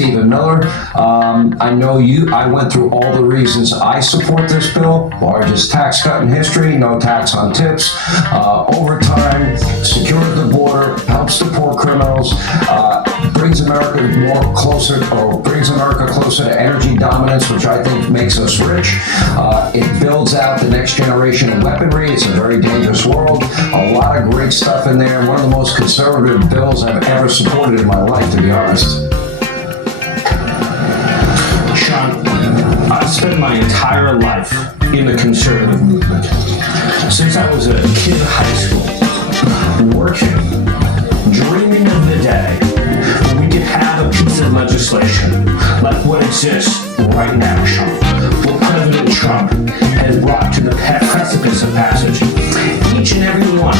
Stephen Miller. I know I went through all the reasons I support this bill. Largest tax cut in history, no tax on tips, overtime, secures the border, helps the poor criminals, brings America closer to energy dominance, which I think makes us rich. It builds out the next generation of weaponry. It's a very dangerous world. A lot of great stuff in there. One of the most conservative bills I've ever supported in my life, to be honest. Sean, I've spent my entire life in the conservative movement. Since I was a kid in high school, working, dreaming of the day when we could have a piece of legislation like what exists right now, Sean, what President Trump has brought to the precipice of passage. Each and every one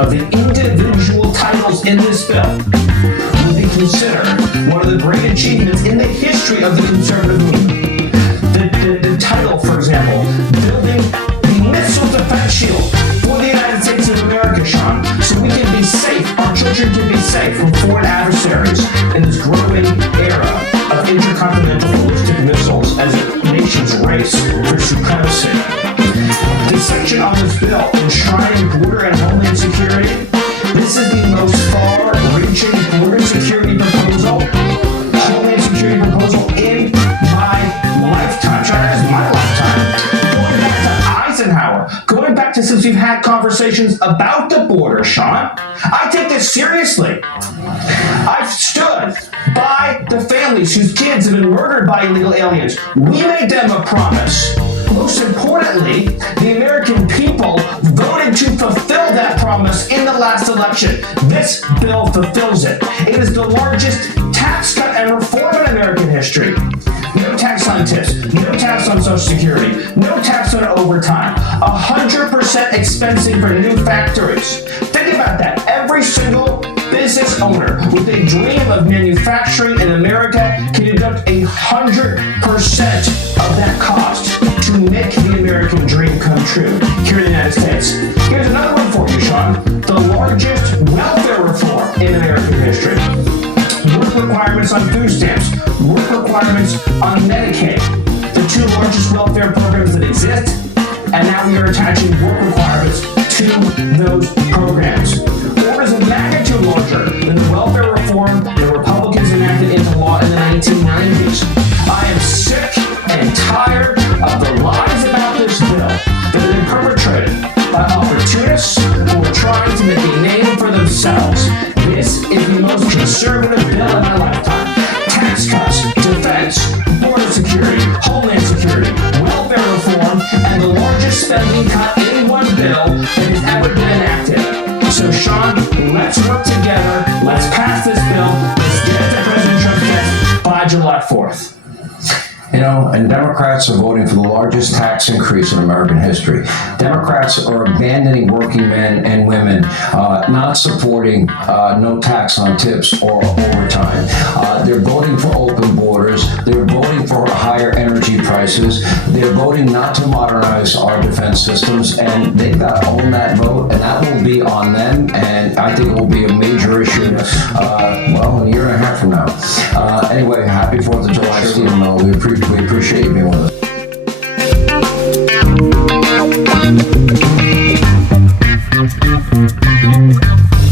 of the individual titles in this bill will be considered one of the great achievements in the history of the conservative movement. The title, for example, building the missile defense shield for the United States of America, Sean, so we can be safe, our children can be safe from foreign adversaries in this growing era of intercontinental ballistic missiles as nations race for supremacy. The section on this bill enshrining border and homeland security, this is the most far-reaching border security proposal, homeland security proposal in my lifetime. Sean, that is my lifetime. Going back to Eisenhower, going back to since we've had conversations about the border, Sean, I take this seriously. I've stood by the families whose kids have been murdered by illegal aliens. We made them a promise. Most importantly, the American people voted to fulfill that promise in the last election. This bill fulfills it. It is the largest tax cut and reform in American history. No tax on tips, no tax on Social Security, no tax on overtime, 100% expensing for new factories. Think about that. Every single business owner with a dream of manufacturing in America can deduct 100% of that cost to make the American dream come true here in the United States. Here's another one for you, Sean. The largest welfare reform in American history. Work requirements on food stamps, work requirements on Medicaid, the two largest welfare programs that exist, and now we are attaching work requirements to those programs. Orders of magnitude larger than the welfare reform the Republicans enacted into law in the 1990s. I am sick and tired of the lies about this bill that have been perpetrated by opportunists who are trying to make a name for themselves. This is the most conservative bill in my lifetime. Tax cuts, defense, border security, homeland security, welfare reform, and the largest spending cut in one bill that has ever been enacted. So Sean, let's work together, let's pass this bill, let's get it to President Trump's desk by July 4th. You know, and Democrats are voting for the largest tax increase in American history. Democrats are abandoning working men and women, not supporting no tax on tips or overtime. They're voting for open borders. They're voting for higher energy prices. They're voting not to modernize our defense systems, and they've got to own that vote, and that will be on them, and I think it will be a major issue, in a year and a half from now. Anyway, happy 4th of July, Stephen Miller. We appreciate you being with us.